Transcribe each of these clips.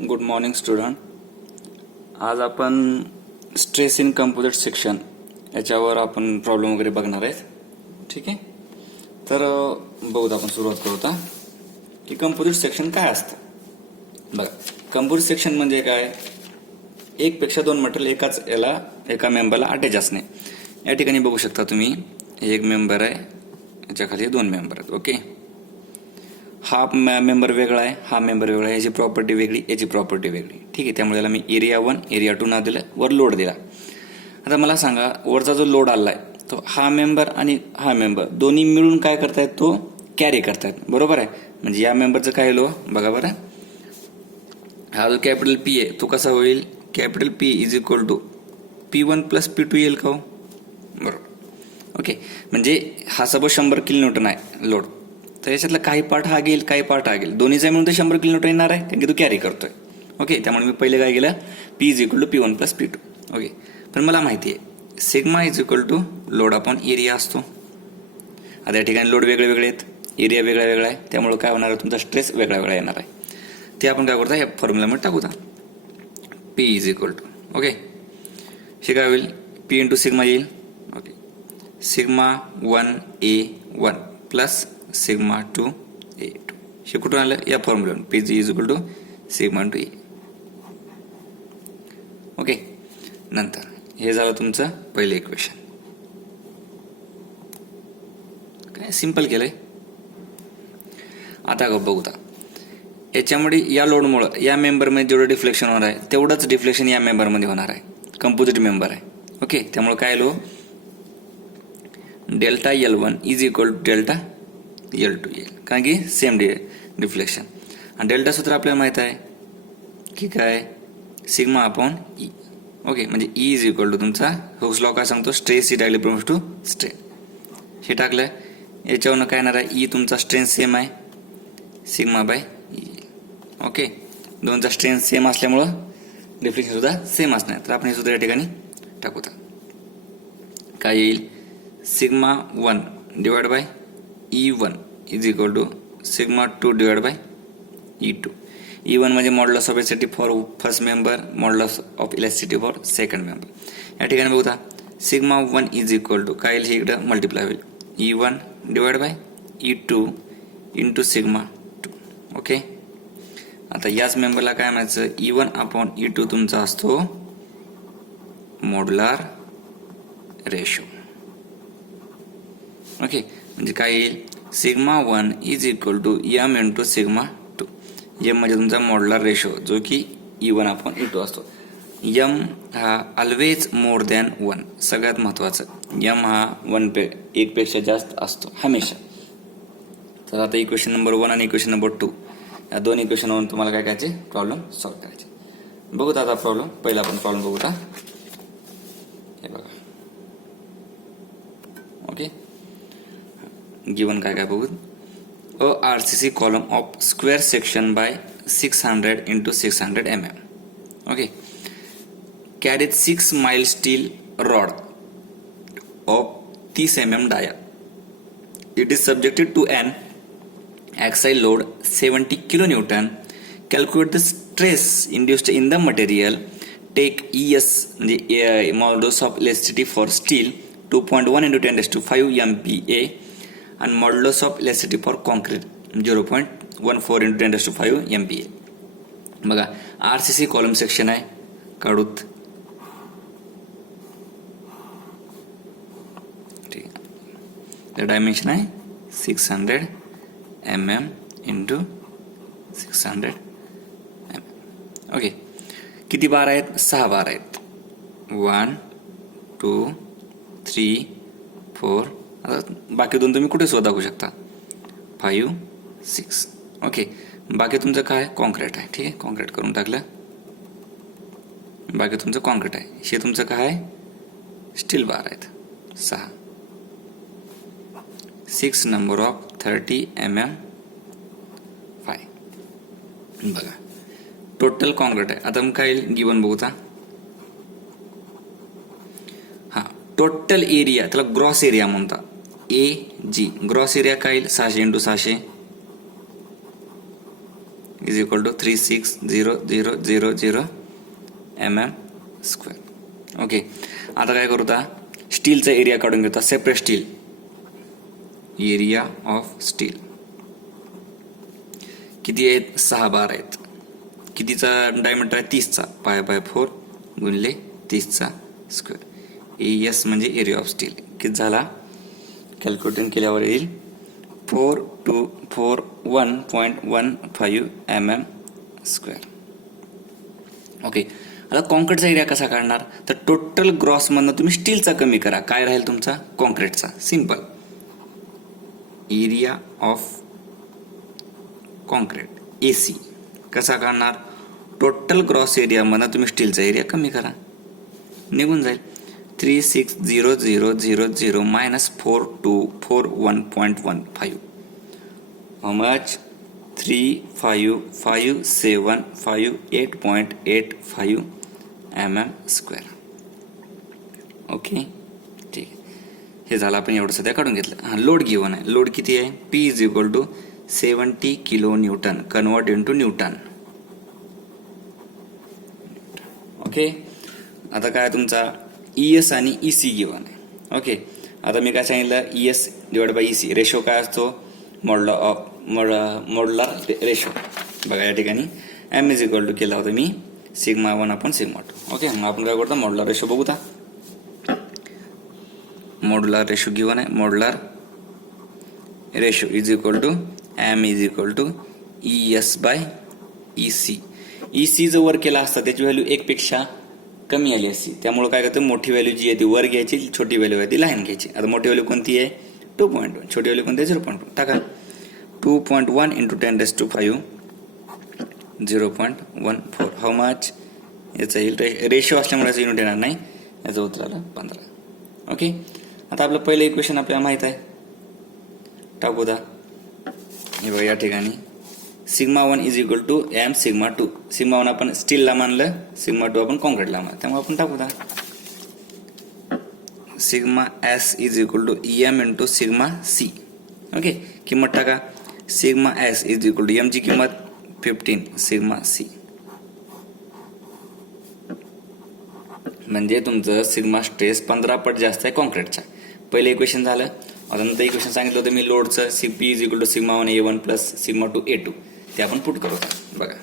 Good morning student. आज आपण stress in composite section याच्यावर आपण प्रॉब्लेम वगैरे बघणार आहेत. ठीक आहे, तर बघूत आपण सुरुवात करू आता की कंपोजिट सेक्शन काय असतं. बघा, कंपोजिट सेक्शन म्हणजे काय, एक पेक्षा दोन मटेरियल एकाच याला एका मेंबरला अटॅच असणे. या ठिकाणी बघू शकता तुम्ही, एक मेंबर आहे, याच्या खाली दोन मेंबर आहेत. ओके, हा मेंबर वेगळा आहे, हा मेंबर वेगळा आहे, याची प्रॉपर्टी वेगळी, याची प्रॉपर्टी वेगळी. ठीक आहे, त्यामुळे याला मी एरिया 1 एरिया 2 नाव दिलं, वर लोड दिला. आता मला सांगा, वरचा जो लोड आलाय तो हा मेंबर आणि हा मेंबर दोन्ही मिळून काय करतायत, तो कॅरी करतायत. बरोबर आहे. म्हणजे या मेंबरचं काय लो बघा बरं, हा जो कॅपिटल पी आहे तो कसा होईल, capital P is equal to P1 plus P2 येईल का हो. बरोबर. ओके, म्हणजे हा सपोज 100 किलोन्यूटन आहे लोड, तर याच्यातला काही पार्ट हा घेईल, काही पार्ट हा घेईल, दोन्हीचा मिळून ते 100 किलोमीटर येणार आहे, कारण की तो कॅरी करतोय. ओके, त्यामुळे मी पहिले काय केलं, P is equal to P1 plus P2. Okay, पण मला माहिती आहे sigma is equal to load upon area असतो. आता या ठिकाणी लोड वेगळे वेगळे आहेत, एरिया वेगळा वेगळा आहे, त्यामुळे काय होणार आहे, तुमचा स्ट्रेस वेगळा वेगळा येणार आहे. ते आपण काय करतो, या फॉर्म्युलामध्ये टाकू. P is equal to, okay, हे काय होईल, P इंटू सिग्मा येईल. Okay, sigma 1A1 plus sigma 2A2. हे कुठून आलं, या formula, P is equal to sigma two A. Okay, नंतर हे झालं तुमचं पहिलं इक्वेशन. काय सिंपल केलंय. आता बघूता, याच्यामुळे या लोडमुळे या मेंबरमध्ये जेवढं डिफ्लेक्शन होणार आहे तेवढंच डिफ्लेक्शन या मेंबरमध्ये होणार आहे. कंपोजिट मेंबर आहे. ओके, त्यामुळे काय लो, delta L1 is equal to delta L2 येईल, कारण की सेम डिफ्लेक्शन. आणि डेल्टा सूत्र आपल्याला माहित आहे की काय, सिग्मा अपॉन ई. ओके, म्हणजे ई इज इक्वल टू तुमचा हुक्स लॉ काय सांगतो, stress it directly to strain. हे टाकलं, याच्यावरनं काय येणार आहे, ई तुमचा स्ट्रेन सेम आहे, सिग्मा बाय ई. ओके, दोनचा स्ट्रेन सेम असल्यामुळं डिफ्लेक्शन सुद्धा सेम असणार. तर आपण हे सूत्र या ठिकाणी टाकू. काय येईल, sigma 1 divide by E1 is equal to sigma 2 divide by E2. E1 म्हणजे modulus of elasticity for first member, modulus of elasticity for second member. या ठिकाणी बघता, सिग्मा 1 इज इक्वल टू काय येईल, हे इकडं मल्टिप्लाय होईल, E1 divide by E2 into sigma 2. Okay, आता याच मेंबरला काय म्हणायचं, E1 अपॉन E2 तुमचा असतो मॉड्युलर रेशो. ओके, म्हणजे काय येईल, sigma 1 is equal to M into sigma 2. M म्हणजे तुमचा मॉड्युलर रेशो, जो की E1 अपॉन E2 असतो. एम हा ऑलवेज मोर दॅन 1, सगळ्यात महत्वाचं. एम हा 1 पेक्षा जास्त असतो हमेशा. तर आता इक्वेशन नंबर 1 आणि इक्वेशन नंबर 2 या दोन इक्वेशनवरून तुम्हाला काय करायचे, प्रॉब्लेम सॉल्व्ह करायचे. बघूत आता प्रॉब्लेम, पहिला आपण प्रॉब्लेम बघूता. हे बघा, ओके, गिवन काय काय बघू, a RCC column of square section by 600 into 600 mm. Okay, carries 6 mild steel rod of 30 mm dia. It is subjected to an axial load 70 kilonewton. Calculate the stress induced in the material. Take ES म्हणजे modulus of elasticity for steel 2.1 into 10⁵ MPa and modulus of elasticity for concrete 0.14 into 10⁵ MPa. बघा, RCC column section आहे, काढूत. ठीक आहे, dimension आहे 600 mm into 600 mm. Okay, किती बार आहेत, 6 बार आहेत, 1 2 3 4. आता बाकी दोन तुम्ही कुठे सुद्धा दाखवू शकता, 5 6. ओके, बाकी तुमचं काय, कॉन्क्रीट आहे. ठीक आहे, कॉन्क्रीट करून टाकलं, बाकी तुमचं कॉन्क्रीट आहे. हे तुमचं काय आहे, स्टील बार आहेत 6. 6 नंबर ऑफ 30 mm 5. बघा, टोटल कॉन्क्रीट आहे. आता मग काय गिवन बघूता, हा टोटल एरिया, त्याला ग्रॉस एरिया म्हणता, AG. ग्रॉस एरिया काय येईल, 600 into 600 is equal to 36000 mm square. Okay, आता काय करू आता स्टीलचा एरिया काढून घेतो. Separate steel area of steel किती आहेत 6 बार आहेत. कितीचा डायमीटर आहे 30चा. π/4 गुणिले 30चा स्क्वेअर. एस म्हणजे एरिया ऑफ स्टील किती झाला कॅल्क्युलेट केल्यावर येईल 441.15 mm स्क्वेअर. ओके, आता कॉन्क्रीटचा एरिया कसा काढणार तर टोटल ग्रॉस मधनं तुम्ही स्टीलचा कमी करा. काय राहील तुमचा कॉन्क्रीटचा. Simple area of concrete AC कसा काढणार टोटल ग्रॉस एरिया मधनं तुम्ही स्टीलचा एरिया कमी करा. निघून जाईल 36000 minus 4241.15 how much 35578.85 mm square. Okay ठीक आहे, हे झालं. आपण एवढं सध्या काढून घेतलं. हा लोड गिवन आहे. लोड किती आहे P is equal to 70 kilo newton convert into newton. Okay, आता काय तुमचा ES आणि EC गिवन आहे. ओके, आता मी काय सांगितलं ES divide by EC ratio काय असतो मॉड्युलर रेशो. बघा या ठिकाणी M इज इक्वल टू केला होता मी σ1/σ2. ओके, मग आपण काय करतो मॉड्युलर रेशो बघू. मॉड्युलर रेशो गिवन आहे. Modular ratio is equal to M is equal to ES by EC. EC जर वर केला असता त्याची व्हॅल्यू 1 पेक्षा कमी आली असती. त्यामुळे काय करतं मोठी व्हॅल्यू जी आहे ती वर घ्यायची, छोटी व्हॅल्यू आहे ती लाईन घ्यायची. आता मोठी व्हॅल्यू कोणती आहे 2.1, छोटी व्हॅल्यू कोणती आहे 0.1. टाका 2.1 इंटू 10⁵ 0.14 हाऊ मच याचा येईल रेशो असल्यामुळे याचं युनिट येणार नाही. याचं उत्तर आलं 15. ओके, आता आपलं पहिलं इक्वेशन आपल्याला माहित आहे. टाकू दा हे बघा या ठिकाणी σ1 इज इक्वल टू M σ2. σ1 आपण स्टीलला मानलं, σ2 आपण कॉन्क्रीटला मानलं. त्यामुळे आपण टाकू दा σS is equal to EM into σC. Okay, किंमत टाका σS is equal to M ची किंमत 15 σC. म्हणजे तुमचं सिग्मा स्ट्रेस 15 पट जास्त आहे कॉन्क्रीटचा. पहिलं इक्वेशन झालं. आता नंतर इक्वेशन सांगितलं होतं मी लोडचं P is equal to σ1 A1 plus σ2 A2. ते आपण पुट करू. बघा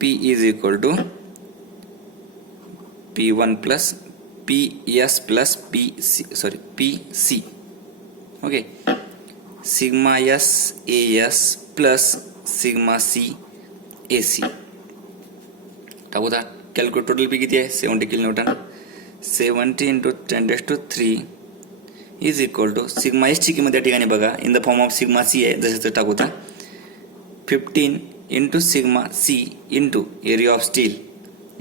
P is equal to P1 plus PS plus PC. Okay, σS AS plus σC AC. टाकू दा कॅल्क्युलेट टोटल P किती आहे 70 kilo newton. 70 into 10⁻³ is equal to σS ची किंमत या ठिकाणी बघा in the form of σC आहे जसं टाकू दा 15 into σC into area of steel.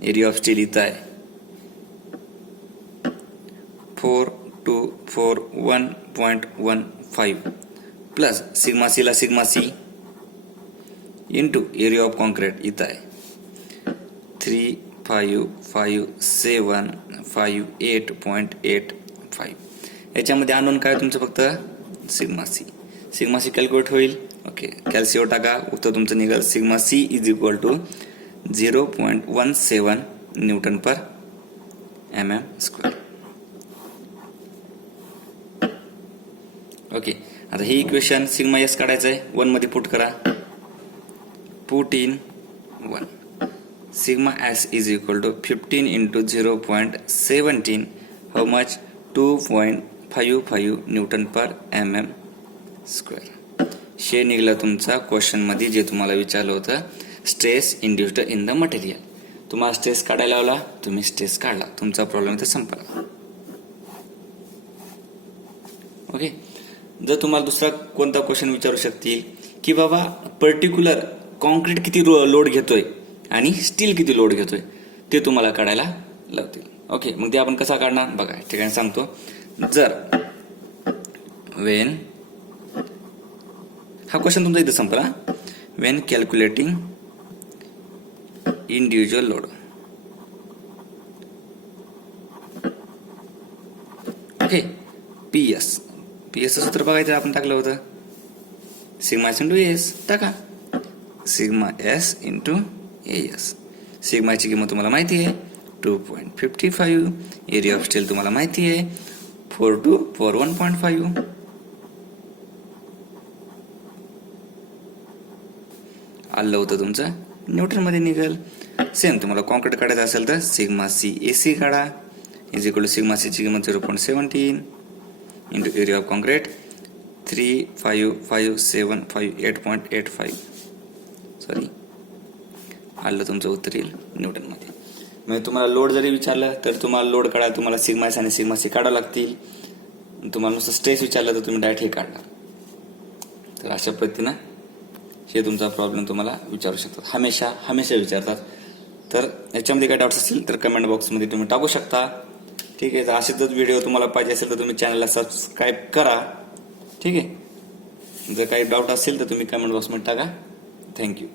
Area of steel इथं आहे 4241.15 प्लस σC ला σC into area of concrete इथं आहे 35578.85. याच्यामध्ये आणून काय तुमचं फक्त σC कॅल्क्युलेट होईल. ओके, कॅल्सिओ टाका उत्तर तुमचं निघाल σC is equal to 0.17 newton per mm square. Okay, आता ही इक्वेशन σS काढायचं आहे 1 मध्ये पुट करा. Put in 1 σS is equal to 15 into 0.17 how much 2.55 newton per mm square. शे निघाला तुमचा क्वेश्चन मध्ये जे तुम्हाला विचारलं होतं stress induced in the material. तुम्हाला स्ट्रेस काढायला लावला, तुम्ही स्ट्रेस काढला, तुमचा प्रॉब्लेम इथे संपला. ओके, जर तुम्हाला दुसरा कोणता क्वेश्चन विचारू शकतील की बाबा पर्टिक्युलर कॉन्क्रीट किती लोड घेतोय आणि स्टील किती लोड घेतोय ते तुम्हाला काढायला लावतील. ओके, मग ते आपण कसा काढणार बघा ठिकाणी सांगतो. जर वेन हा क्वेश्चन तुमचा इथे संपला. Wien calculating individual load. Okay, PS सूत्र बघायचं आपण टाकलं होतं σS इंटू AS टाका सिग्मा एस इंटू एस. सिग्माची किंमत तुम्हाला माहिती आहे 2.55. एरिया ऑफ स्टील तुम्हाला माहिती आहे 4 for 1.5. आलं होतं तुमचं न्यूटनमध्ये निघेल. सेम तुम्हाला कॉन्क्रीट काढायचं असेल तर सिग्मा सी AC काढा इज इक्वल टू सिग्मा सीची किंमत 0.17 into area of concrete 35558.85. Sorry, आलं तुमचं उत्तर येईल न्यूटनमध्ये. म्हणजे तुम्हाला लोड जरी विचारलं तर तुम्हाला लोड काढायला तुम्हाला सिग्मा एस आणि सिग्मा सी काढावं लागतील. तुम्हाला नुसतं स्ट्रेस विचारलं तर तुम्ही डायरेक्ट हे काढणार. तर अशा पद्धतीनं हे तुमचा प्रॉब्लेम तुम्हाला विचारू शकतात. हमेशा विचारतात. तर याच्यामध्ये काही डाऊट्स असतील तर कमेंट बॉक्समध्ये तुम्ही टाकू शकता. ठीक आहे. तर असेच व्हिडिओ तुम्हाला पाहिजे असेल तर तुम्ही चॅनलला सबस्क्राईब करा. ठीक आहे. जर काही डाऊट असेल तर तुम्ही कमेंट बॉक्समध्ये टाका. थँक्यू.